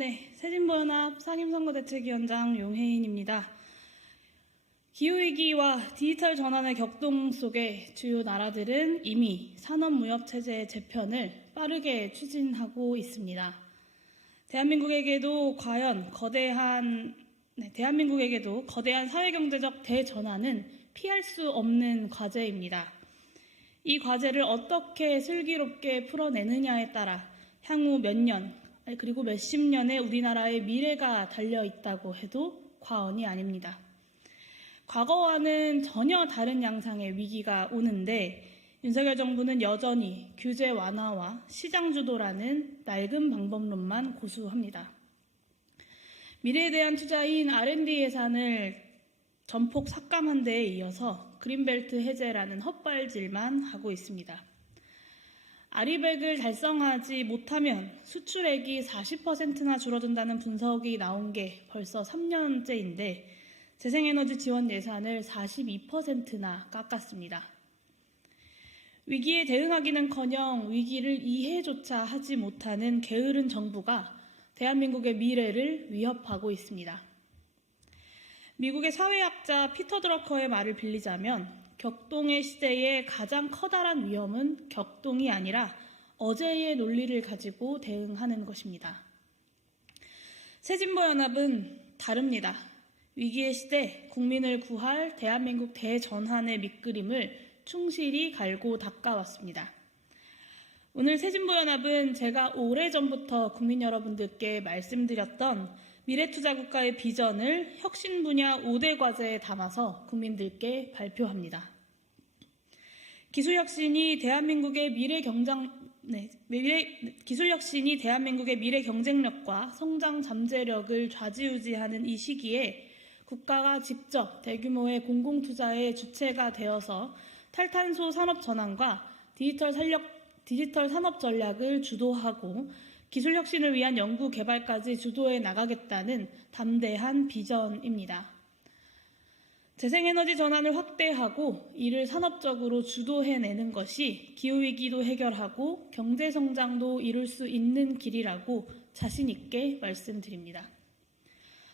네, 새진보연합 상임선거대책위원장 용혜인입니다. 기후위기와 디지털 전환의 격동 속에 주요 나라들은 이미 산업무역체제의 재편을 빠르게 추진하고 있습니다. 대한민국에게도 거대한 사회경제적 대전환은 피할 수 없는 과제입니다. 이 과제를 어떻게 슬기롭게 풀어내느냐에 따라 향후 몇 년, 그리고 몇십 년의 우리나라의 미래가 달려있다고 해도 과언이 아닙니다. 과거와는 전혀 다른 양상의 위기가 오는데 윤석열 정부는 여전히 규제 완화와 시장 주도라는 낡은 방법론만 고수합니다. 미래에 대한 투자인 R&D 예산을 전폭 삭감한 데에 이어서 그린벨트 해제라는 헛발질만 하고 있습니다. 아리백을 달성하지 못하면 수출액이 40%나 줄어든다는 분석이 나온 게 벌써 3년째인데 재생에너지 지원 예산을 42%나 깎았습니다. 위기에 대응하기는커녕 위기를 이해조차 하지 못하는 게으른 정부가 대한민국의 미래를 위협하고 있습니다. 미국의 사회학자 피터 드러커의 말을 빌리자면 격동의 시대의 가장 커다란 위험은 격동이 아니라 어제의 논리를 가지고 대응하는 것입니다. 새진보연합은 다릅니다. 위기의 시대, 국민을 구할 대한민국 대전환의 밑그림을 충실히 갈고 닦아왔습니다. 오늘 새진보연합은 제가 오래전부터 국민 여러분들께 말씀드렸던 미래투자국가의 비전을 혁신 분야 5대 과제에 담아서 국민들께 발표합니다. 기술혁신이 대한민국의 미래 경쟁력과 성장 잠재력을 좌지우지하는 이 시기에 국가가 직접 대규모의 공공투자의 주체가 되어서 탈탄소 산업 전환과 디지털 산업 전략을 주도하고 기술혁신을 위한 연구 개발까지 주도해 나가겠다는 담대한 비전입니다. 재생에너지 전환을 확대하고 이를 산업적으로 주도해내는 것이 기후위기도 해결하고 경제성장도 이룰 수 있는 길이라고 자신 있게 말씀드립니다.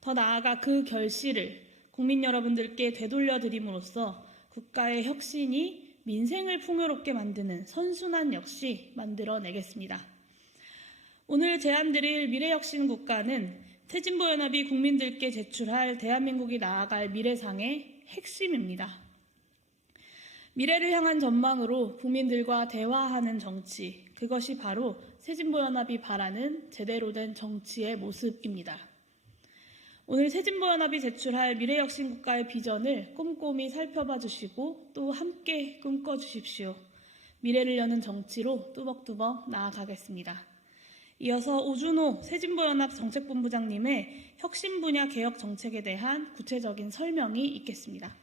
더 나아가 그 결실을 국민 여러분들께 되돌려드림으로써 국가의 혁신이 민생을 풍요롭게 만드는 선순환 역시 만들어내겠습니다. 오늘 제안드릴 미래혁신 국가는 새진보연합이 국민들께 제출할 대한민국이 나아갈 미래상의 핵심입니다. 미래를 향한 전망으로 국민들과 대화하는 정치, 그것이 바로 새진보연합이 바라는 제대로 된 정치의 모습입니다. 오늘 새진보연합이 제출할 미래혁신 국가의 비전을 꼼꼼히 살펴봐 주시고 또 함께 꿈꿔주십시오. 미래를 여는 정치로 뚜벅뚜벅 나아가겠습니다. 이어서 오준호 새진보연합 정책본부장님의 혁신 분야 개혁 정책에 대한 구체적인 설명이 있겠습니다.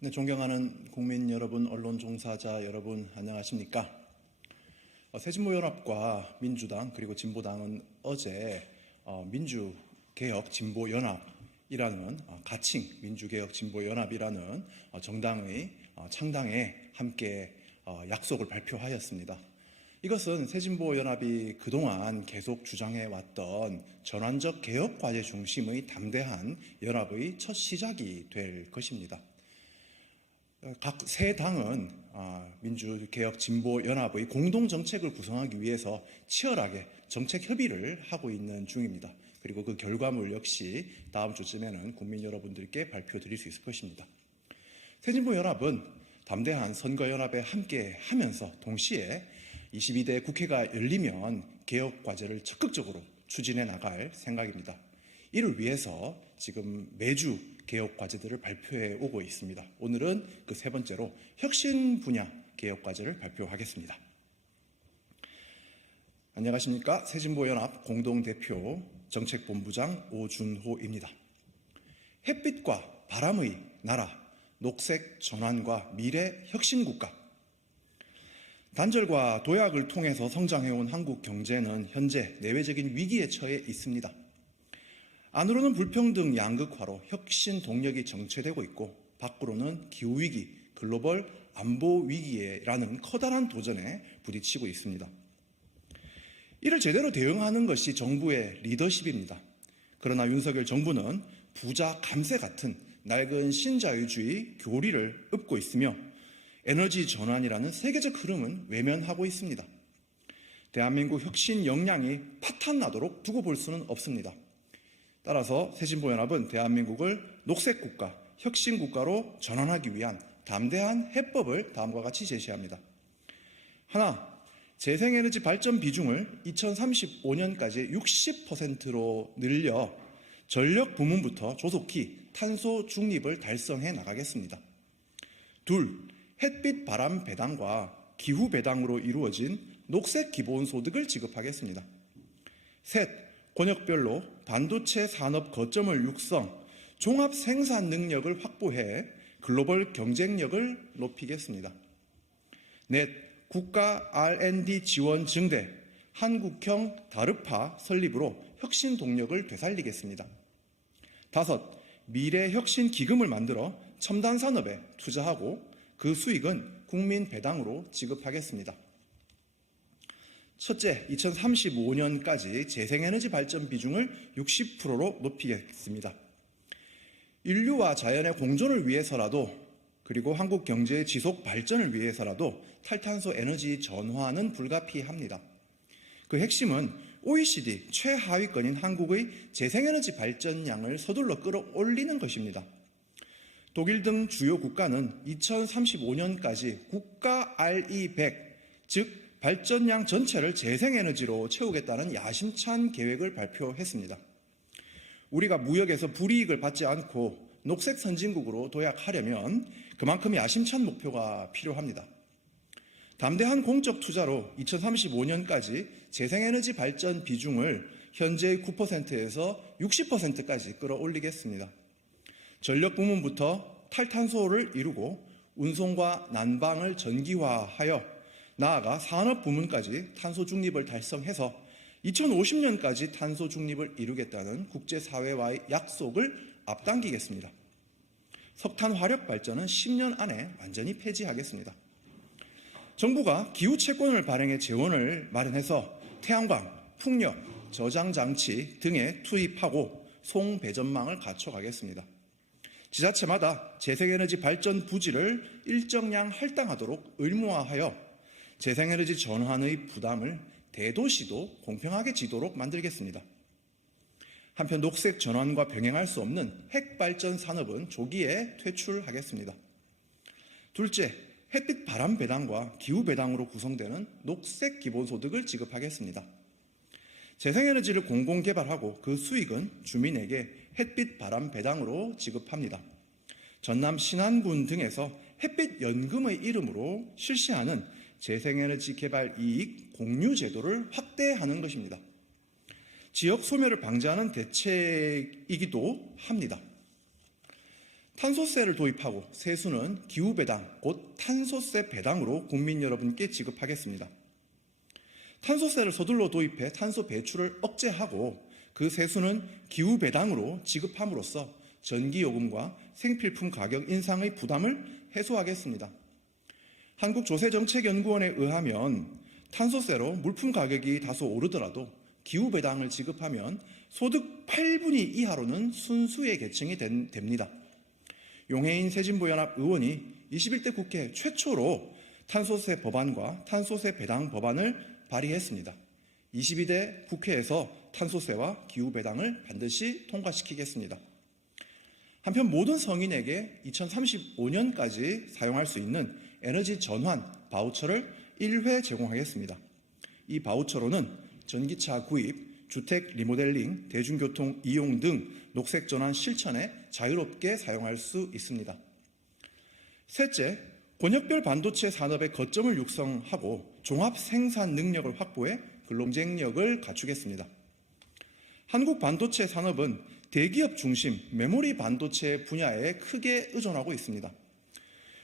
네, 존경하는 국민 여러분, 언론 종사자 여러분, 안녕하십니까? 새진보연합과 민주당 그리고 진보당은 어제 민주개혁진보연합이라는 가칭 민주개혁진보연합이라는 정당의 창당에 함께 약속을 발표하였습니다. 이것은 새진보연합이 그동안 계속 주장해왔던 전환적 개혁 과제 중심의 담대한 연합의 첫 시작이 될 것입니다. 각 세 당은 민주개혁진보연합의 공동정책을 구성하기 위해서 치열하게 정책 협의를 하고 있는 중입니다. 그리고 그 결과물 역시 다음 주쯤에는 국민 여러분들께 발표드릴 수 있을 것입니다. 새진보연합은 담대한 선거연합에 함께 하면서 동시에 22대 국회가 열리면 개혁 과제를 적극적으로 추진해 나갈 생각입니다. 이를 위해서 지금 매주 개혁 과제들을 발표해 오고 있습니다. 오늘은 그 세 번째로 혁신 분야 개혁 과제를 발표하겠습니다. 안녕하십니까? 새진보연합 공동대표 정책본부장 오준호입니다. 햇빛과 바람의 나라, 녹색 전환과 미래 혁신 국가. 단절과 도약을 통해서 성장해온 한국 경제는 현재 내외적인 위기에 처해 있습니다. 안으로는 불평등 양극화로 혁신 동력이 정체되고 있고 밖으로는 기후위기, 글로벌 안보 위기라는 커다란 도전에 부딪히고 있습니다. 이를 제대로 대응하는 것이 정부의 리더십입니다. 그러나 윤석열 정부는 부자 감세 같은 낡은 신자유주의 교리를 읊고 있으며 에너지 전환이라는 세계적 흐름은 외면하고 있습니다. 대한민국 혁신 역량이 파탄나도록 두고 볼 수는 없습니다. 따라서 새진보연합은 대한민국을 녹색국가, 혁신국가로 전환하기 위한 담대한 해법을 다음과 같이 제시합니다. 하나, 재생에너지 발전 비중을 2035년까지 60%로 늘려 전력 부문부터 조속히 탄소 중립을 달성해 나가겠습니다. 둘, 햇빛 바람 배당과 기후 배당으로 이루어진 녹색 기본소득을 지급하겠습니다. 셋, 권역별로 반도체 산업 거점을 육성, 종합 생산 능력을 확보해 글로벌 경쟁력을 높이겠습니다. 넷, 국가 R&D 지원 증대, 한국형 다르파 설립으로 혁신 동력을 되살리겠습니다. 다섯, 미래 혁신 기금을 만들어 첨단 산업에 투자하고 그 수익은 국민 배당으로 지급하겠습니다. 첫째, 2035년까지 재생에너지 발전 비중을 60%로 높이겠습니다. 인류와 자연의 공존을 위해서라도 그리고 한국 경제의 지속 발전을 위해서라도 탈탄소 에너지 전환은 불가피합니다. 그 핵심은 OECD 최하위권인 한국의 재생에너지 발전량을 서둘러 끌어올리는 것입니다. 독일 등 주요 국가는 2035년까지 국가 RE100, 즉 발전량 전체를 재생에너지로 채우겠다는 야심찬 계획을 발표했습니다. 우리가 무역에서 불이익을 받지 않고 녹색 선진국으로 도약하려면 그만큼 야심찬 목표가 필요합니다. 담대한 공적 투자로 2035년까지 재생에너지 발전 비중을 현재의 9%에서 60%까지 끌어올리겠습니다. 전력 부문부터 탈탄소를 이루고 운송과 난방을 전기화하여 나아가 산업 부문까지 탄소 중립을 달성해서 2050년까지 탄소 중립을 이루겠다는 국제사회와의 약속을 앞당기겠습니다. 석탄 화력 발전은 10년 안에 완전히 폐지하겠습니다. 정부가 기후 채권을 발행해 재원을 마련해서 태양광, 풍력, 저장장치 등에 투입하고 송배전망을 갖춰가겠습니다. 지자체마다 재생에너지 발전 부지를 일정량 할당하도록 의무화하여 재생에너지 전환의 부담을 대도시도 공평하게 지도록 만들겠습니다. 한편 녹색 전환과 병행할 수 없는 핵발전 산업은 조기에 퇴출하겠습니다. 둘째, 햇빛 바람 배당과 기후 배당으로 구성되는 녹색 기본소득을 지급하겠습니다. 재생에너지를 공공개발하고 그 수익은 주민에게 햇빛 바람 배당으로 지급합니다. 전남 신안군 등에서 햇빛 연금의 이름으로 실시하는 재생에너지 개발 이익 공유 제도를 확대하는 것입니다. 지역 소멸을 방지하는 대책이기도 합니다. 탄소세를 도입하고 세수는 기후배당, 곧 탄소세 배당으로 국민 여러분께 지급하겠습니다. 탄소세를 서둘러 도입해 탄소 배출을 억제하고 그 세수는 기후배당으로 지급함으로써 전기요금과 생필품 가격 인상의 부담을 해소하겠습니다. 한국조세정책연구원에 의하면 탄소세로 물품 가격이 다소 오르더라도 기후배당을 지급하면 소득 8분위 이하로는 순수의 계층이 됩니다. 용해인 새진보연합 의원이 21대 국회 최초로 탄소세 법안과 탄소세 배당 법안을 발의했습니다. 22대 국회에서 탄소세와 기후배당을 반드시 통과시키겠습니다. 한편 모든 성인에게 2035년까지 사용할 수 있는 에너지 전환 바우처를 1회 제공하겠습니다. 이 바우처로는 전기차 구입, 주택 리모델링, 대중교통 이용 등 녹색 전환 실천에 자유롭게 사용할 수 있습니다. 셋째, 권역별 반도체 산업의 거점을 육성하고 종합 생산 능력을 확보해 근로경쟁력을 갖추겠습니다. 한국 반도체 산업은 대기업 중심 메모리 반도체 분야에 크게 의존하고 있습니다.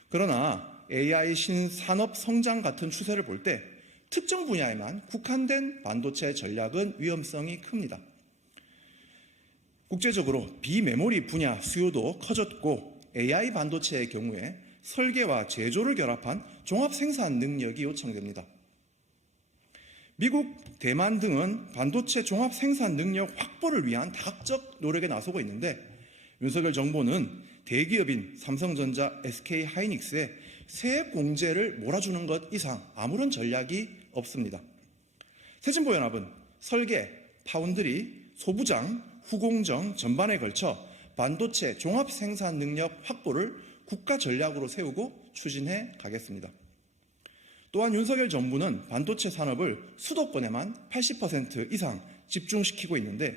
그러나 AI 신산업 성장 같은 추세를 볼 때 특정 분야에만 국한된 반도체 전략은 위험성이 큽니다. 국제적으로 비메모리 분야 수요도 커졌고 AI 반도체의 경우에 설계와 제조를 결합한 종합 생산 능력이 요청됩니다. 미국, 대만 등은 반도체 종합 생산 능력 확보를 위한 다각적 노력에 나서고 있는데 윤석열 정부는 대기업인 삼성전자, SK하이닉스에 세액 공제를 몰아주는 것 이상 아무런 전략이 없습니다. 새진보연합은 설계, 파운드리, 소부장, 후공정 전반에 걸쳐 반도체 종합 생산 능력 확보를 국가 전략으로 세우고 추진해 가겠습니다. 또한 윤석열 정부는 반도체 산업을 수도권에만 80% 이상 집중시키고 있는데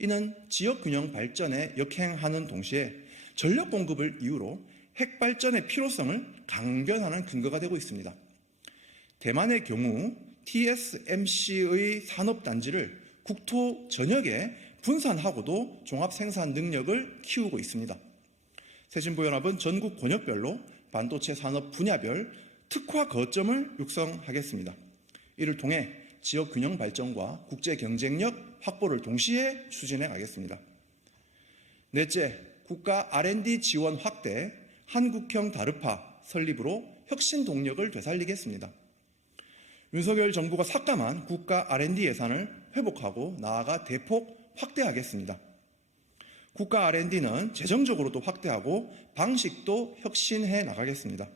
이는 지역균형 발전에 역행하는 동시에 전력 공급을 이유로 핵발전의 필요성을 강변하는 근거가 되고 있습니다. 대만의 경우 TSMC의 산업단지를 국토 전역에 분산하고도 종합생산 능력을 키우고 있습니다. 새진보연합은 전국 권역별로 반도체 산업 분야별 특화 거점을 육성하겠습니다. 이를 통해 지역 균형 발전과 국제 경쟁력 확보를 동시에 추진해 가겠습니다. 넷째, 국가 R&D 지원 확대, 한국형 다르파 설립으로 혁신 동력을 되살리겠습니다. 윤석열 정부가 삭감한 국가 R&D 예산을 회복하고 나아가 대폭 확대하겠습니다. 국가 R&D는 재정적으로도 확대하고 방식도 혁신해 나가겠습니다.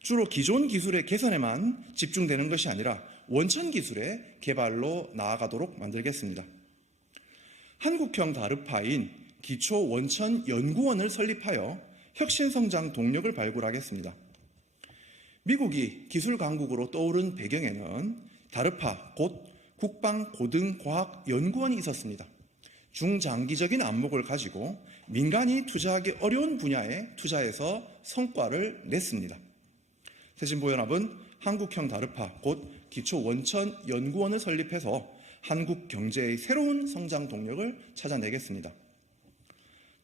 주로 기존 기술의 개선에만 집중되는 것이 아니라 원천 기술의 개발로 나아가도록 만들겠습니다. 한국형 다르파인 기초원천연구원을 설립하여 혁신성장 동력을 발굴하겠습니다. 미국이 기술 강국으로 떠오른 배경에는 다르파, 곧 국방고등과학연구원이 있었습니다. 중장기적인 안목을 가지고 민간이 투자하기 어려운 분야에 투자해서 성과를 냈습니다. 새진보연합은 한국형 다르파, 곧 기초원천연구원을 설립해서 한국 경제의 새로운 성장 동력을 찾아내겠습니다.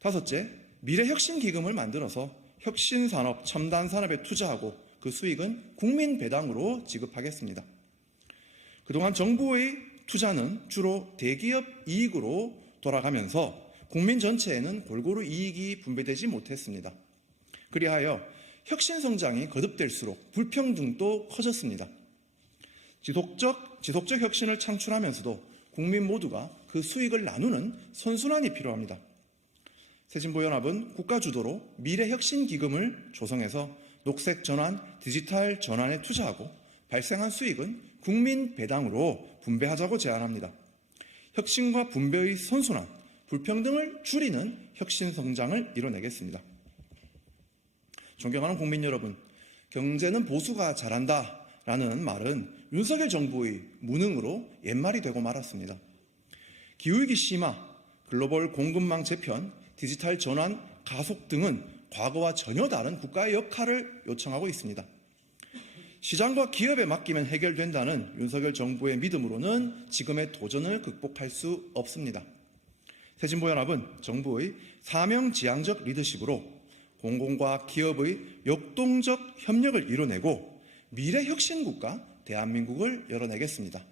다섯째, 미래혁신기금을 만들어서 혁신산업, 첨단산업에 투자하고 그 수익은 국민 배당으로 지급하겠습니다. 그동안 정부의 투자는 주로 대기업 이익으로 돌아가면서 국민 전체에는 골고루 이익이 분배되지 못했습니다. 그리하여 혁신성장이 거듭될수록 불평등도 커졌습니다. 지속적 혁신을 창출하면서도 국민 모두가 그 수익을 나누는 선순환이 필요합니다. 새진보연합은 국가 주도로 미래혁신기금을 조성해서 녹색 전환, 디지털 전환에 투자하고 발생한 수익은 국민 배당으로 분배하자고 제안합니다. 혁신과 분배의 선순환, 불평등을 줄이는 혁신 성장을 이뤄내겠습니다. 존경하는 국민 여러분, 경제는 보수가 잘한다라는 말은 윤석열 정부의 무능으로 옛말이 되고 말았습니다. 기후위기 심화, 글로벌 공급망 재편, 디지털 전환 가속 등은 과거와 전혀 다른 국가의 역할을 요청하고 있습니다. 시장과 기업에 맡기면 해결된다는 윤석열 정부의 믿음으로는 지금의 도전을 극복할 수 없습니다. 새진보연합은 정부의 사명지향적 리더십으로 공공과 기업의 역동적 협력을 이뤄내고 미래혁신국가 대한민국을 열어내겠습니다.